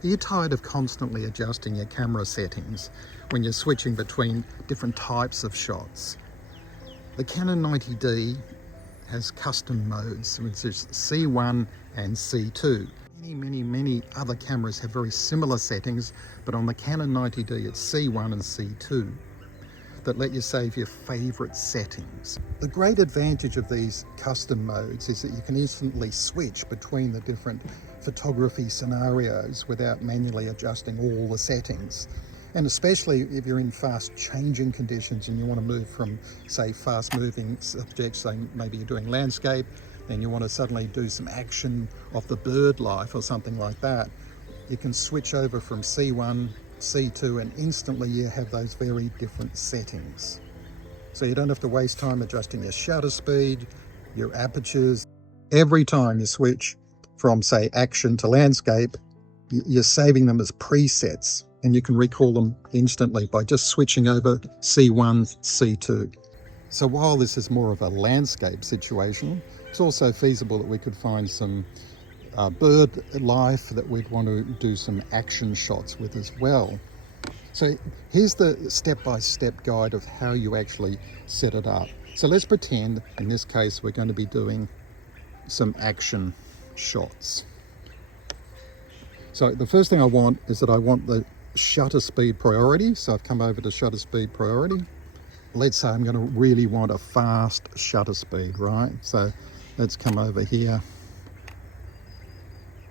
Are you tired of constantly adjusting your camera settings when you're switching between different types of shots? The Canon 90D has custom modes, which is C1 and C2. Many other cameras have very similar settings, but on the Canon 90D it's C1 and C2 that let you save your favorite settings. The great advantage of these custom modes is that you can instantly switch between the different photography scenarios without manually adjusting all the settings. And especially if you're in fast changing conditions and you want to move from, say, fast moving subjects, say maybe you're doing landscape, then you want to suddenly do some action of the bird life or something like that, you can switch over from C1, C2, and instantly you have those very different settings. So you don't have to waste time adjusting your shutter speed, your apertures. Every time you switch from, say, action to landscape, you're saving them as presets, and you can recall them instantly by just switching over C1, C2. So while this is more of a landscape situation, it's also feasible that we could find some bird life that we'd want to do some action shots with as well. So here's the step-by-step guide of how you actually set it up. So let's pretend in this case we're going to be doing some action shots. So the first thing I want is that I want the shutter speed priority. So I've come over to shutter speed priority. Let's say I'm going to really want a fast shutter speed, right? So let's come over here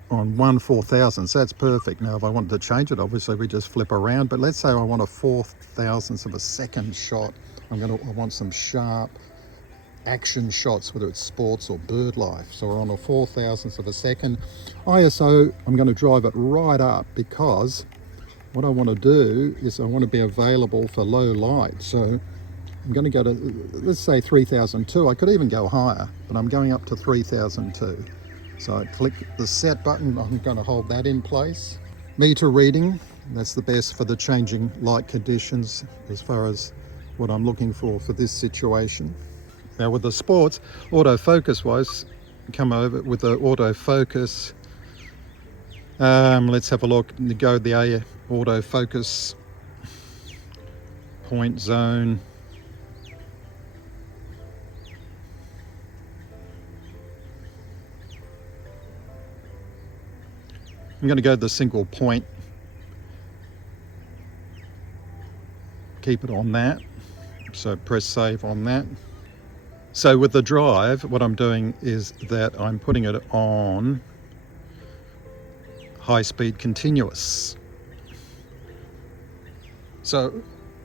on 1/4000, so that's perfect. Now if I wanted to change it, obviously we just flip around, but let's say I want a 4,000th of a second shot. I want some sharp action shots, whether it's sports or bird life. So we're on a 4,000th of a second. ISO, I'm going to drive it right up, because what I want to do is I want to be available for low light. So I'm going to go to, let's say 3002. I could even go higher, but I'm going up to 3002. So I click the set button, I'm going to hold that in place. Meter reading, that's the best for the changing light conditions as far as what I'm looking for this situation. Now with the sports, autofocus wise, come over with the autofocus. Let's have a look, go the autofocus point zone. I'm going to go to the single point, keep it on that, so press save on that. So with the drive, what I'm doing is that I'm putting it on high speed continuous. So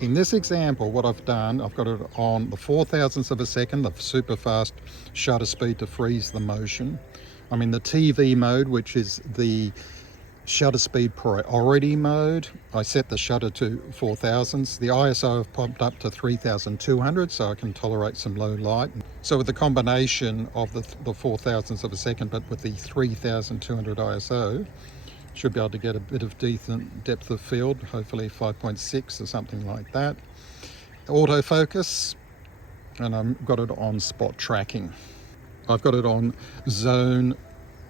in this example, what I've done, I've got it on the 4,000th of a second, the super fast shutter speed to freeze the motion. I'm in the TV mode, which is the shutter speed priority mode. I set the shutter to 4,000ths. The ISO have popped up to 3,200, so I can tolerate some low light. So with the combination of the 4,000ths of a second, but with the 3,200 ISO, should be able to get a bit of decent depth of field, hopefully 5.6 or something like that. Autofocus, and I've got it on spot tracking. I've got it on zone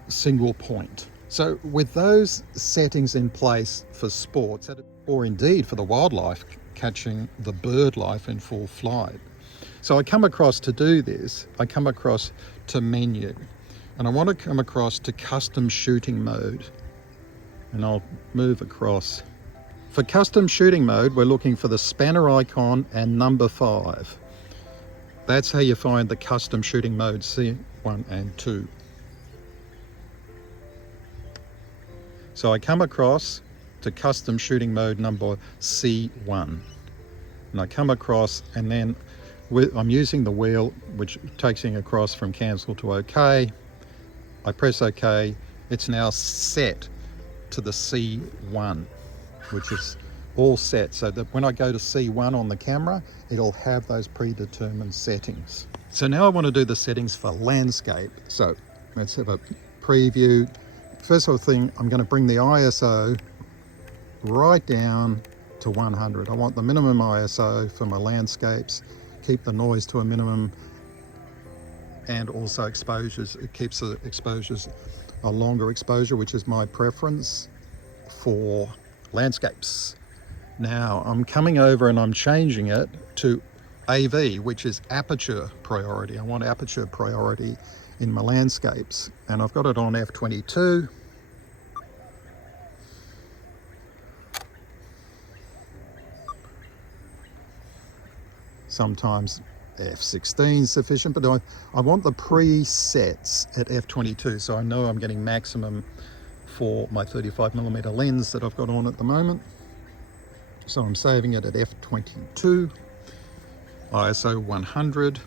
single point. So with those settings in place for sports, or indeed for the wildlife, catching the bird life in full flight. So I come across to do this, I come across to menu, and I want to come across to custom shooting mode. And I'll move across. For custom shooting mode, we're looking for the spanner icon and number 5. That's how you find the custom shooting mode C1 and 2. So I come across to custom shooting mode number C1. And I come across, and then I'm using the wheel, which takes me across from cancel to OK. I press OK. It's now set to the C1, which is all set, so that when I go to C1 on the camera, it'll have those predetermined settings. So now I want to do the settings for landscape. So let's have a preview. First of all thing, I'm going to bring the ISO right down to 100. I want the minimum ISO for my landscapes, keep the noise to a minimum, and also exposures. It keeps the exposures a longer exposure, which is my preference. for landscapes. Now I'm coming over and I'm changing it to AV, which is aperture priority. I want aperture priority in my landscapes, and I've got it on f/22. Sometimes f/16 is sufficient, but I want the presets at f/22, so I know I'm getting maximum for my 35mm lens that I've got on at the moment. So I'm saving it at f/22, ISO 100.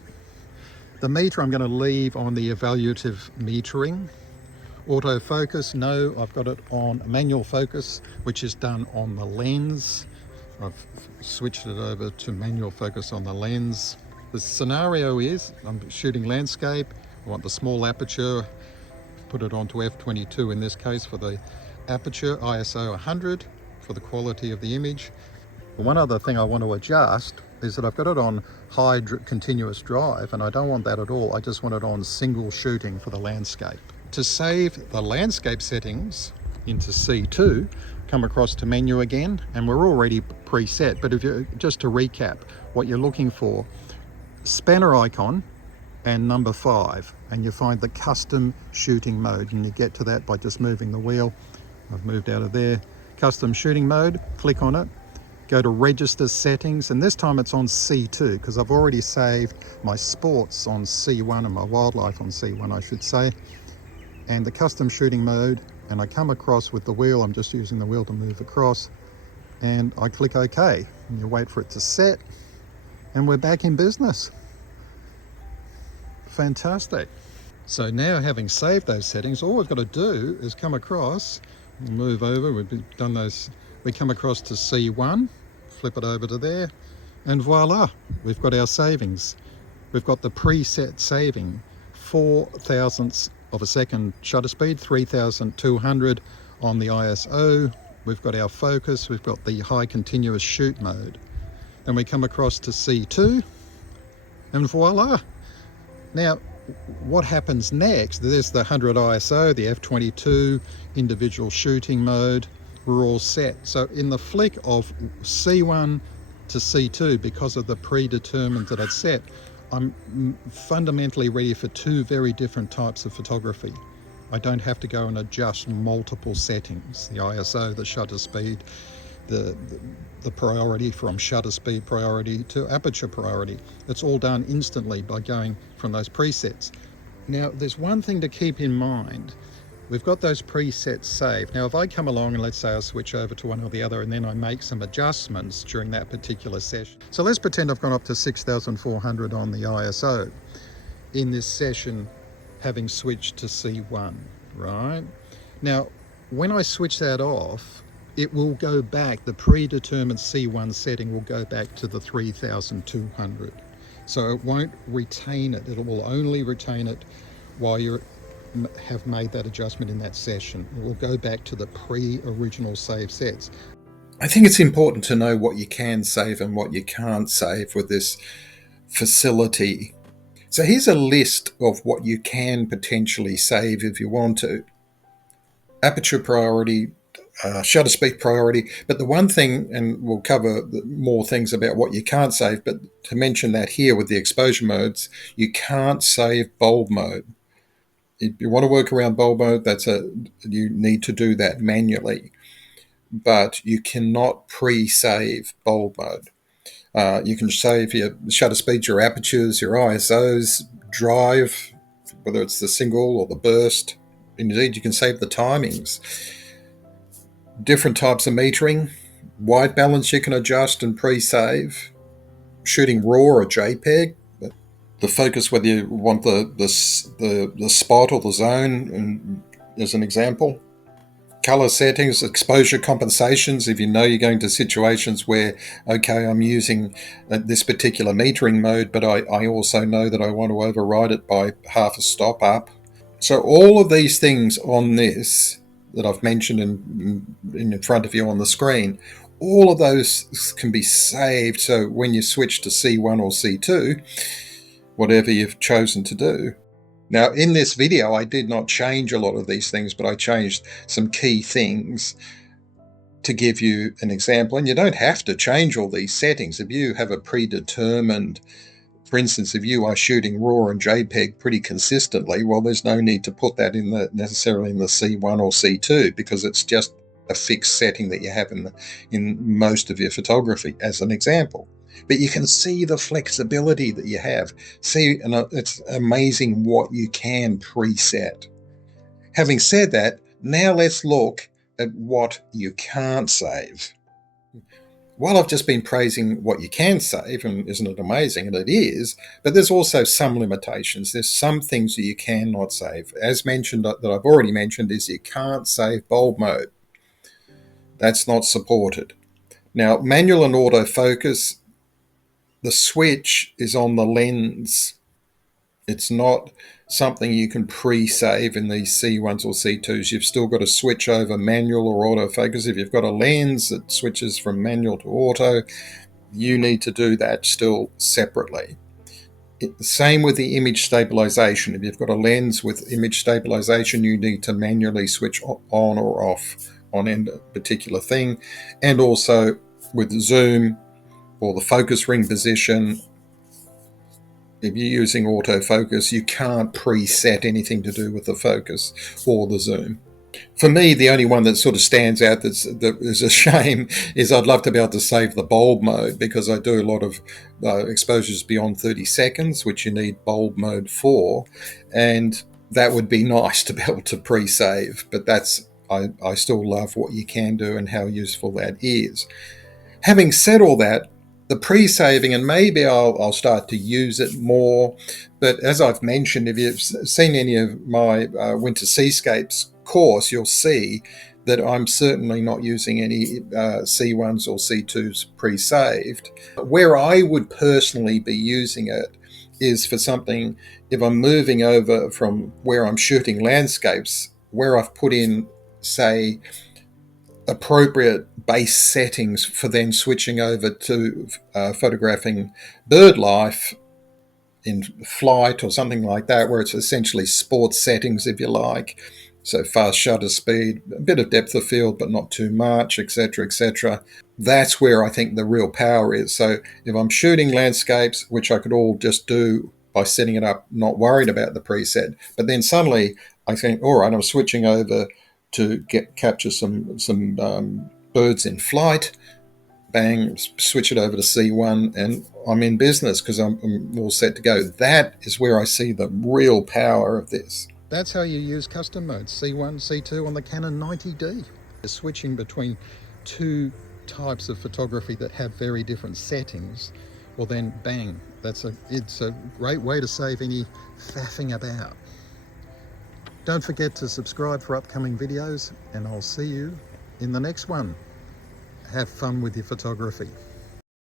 The meter I'm going to leave on the evaluative metering. Autofocus, no, I've got it on manual focus, which is done on the lens. I've switched it over to manual focus on the lens. The scenario is I'm shooting landscape, I want the small aperture, put it onto f/22 in this case for the aperture, ISO 100 for the quality of the image. One other thing I want to adjust is that I've got it on high continuous drive, and I don't want that at all. I just want it on single shooting for the landscape. To save the landscape settings into C2, come across to menu again, and we're already preset, but if you just to recap what you're looking for, spanner icon and number 5, and you find the custom shooting mode, and you get to that by just moving the wheel. I've moved out of there. Custom shooting mode, click on it, go to register settings, and this time it's on C2 because I've already saved my sports on C1 and my wildlife on C1, I should say, and the custom shooting mode. And I come across with the wheel, I'm just using the wheel to move across, and I click OK, and you wait for it to set, and we're back in business. Fantastic. So now, having saved those settings, all we've got to do is come across, move over, we've done those, we come across to C1, flip it over to there, and voila, we've got our savings. We've got the preset saving, 4 thousandths of a second shutter speed, 3200 on the ISO. We've got our focus, we've got the high continuous shoot mode. Then we come across to C2, and voila. Now, what happens next? There's the 100 ISO, the f/22, individual shooting mode. We're all set. So in the flick of C1 to C2, because of the predetermined that I'd set, I'm fundamentally ready for 2 very different types of photography. I don't have to go and adjust multiple settings, the ISO, the shutter speed, the priority from shutter speed priority to aperture priority. It's all done instantly by going from those presets. Now, there's one thing to keep in mind. We've got those presets saved. Now, if I come along and let's say I switch over to one or the other and then I make some adjustments during that particular session. So let's pretend I've gone up to 6,400 on the ISO in this session, having switched to C1, right? Now, when I switch that off, it will go back, the predetermined C1 setting will go back to the 3,200. So it won't retain it. It will only retain it while you have made that adjustment in that session. It will go back to the pre-original save sets. I think it's important to know what you can save and what you can't save with this facility. So here's a list of what you can potentially save if you want to. Aperture priority, shutter speed priority, but the one thing, and we'll cover more things about what you can't save, but to mention that here with the exposure modes, you can't save bulb mode. If you want to work around bulb mode, you need to do that manually, but you cannot pre-save bulb mode. You can save your shutter speeds, your apertures, your ISOs, drive, whether it's the single or the burst. Indeed, you can save the timings. Different types of metering, white balance you can adjust and pre-save. Shooting RAW or JPEG. The focus, whether you want the spot or the zone, as an example. Color settings, exposure compensations, if you know you're going to situations where, okay, I'm using this particular metering mode, but I also know that I want to override it by half a stop up. So all of these things on this that I've mentioned in front of you on the screen, all of those can be saved. So when you switch to C1 or C2, whatever you've chosen to do. Now, in this video, I did not change a lot of these things, but I changed some key things. to give you an example, and you don't have to change all these settings. If you have a predetermined, for instance, if you are shooting RAW and JPEG pretty consistently, well, there's no need to put that necessarily in the C1 or C2, because it's just a fixed setting that you have in most of your photography, as an example. But you can see the flexibility that you have. See, and it's amazing what you can preset. Having said that, now let's look at what you can't save. While I've just been praising what you can save, and isn't it amazing? And it is, but there's also some limitations. There's some things that you cannot save. As mentioned, that I've already mentioned, is you can't save bulb mode. That's not supported. Now, manual and autofocus, the switch is on the lens. It's not something you can pre-save in these C1s or C2s. You've still got to switch over manual or autofocus. If you've got a lens that switches from manual to auto, you need to do that still separately. Same with the image stabilization. If you've got a lens with image stabilization, you need to manually switch on or off on any particular thing. And also with zoom or the focus ring position, if you're using autofocus, you can't preset anything to do with the focus or the zoom. For me, the only one that sort of stands out that is a shame is I'd love to be able to save the bulb mode, because I do a lot of exposures beyond 30 seconds, which you need bulb mode for, and that would be nice to be able to pre-save, but I still love what you can do and how useful that is. Having said all that, the pre-saving, and maybe I'll start to use it more, but as I've mentioned, if you've seen any of my Winter Seascapes course, you'll see that I'm certainly not using any C1s or C2s pre-saved. Where I would personally be using it is for something, if I'm moving over from where I'm shooting landscapes, where I've put in, say, appropriate base settings for then switching over to photographing bird life in flight or something like that, where it's essentially sports settings, if you like. So fast shutter speed, a bit of depth of field, but not too much, etc., etc. That's where I think the real power is. So if I'm shooting landscapes, which I could all just do by setting it up, not worried about the preset, but then suddenly I think, all right, I'm switching over to capture some birds in flight, bang, switch it over to C1, and I'm in business because I'm all set to go. That is where I see the real power of this. That's how you use custom modes, C1, C2 on the Canon 90D. Switching between two types of photography that have very different settings, well then bang, it's a great way to save any faffing about. Don't forget to subscribe for upcoming videos, and I'll see you in the next one. Have fun with your photography.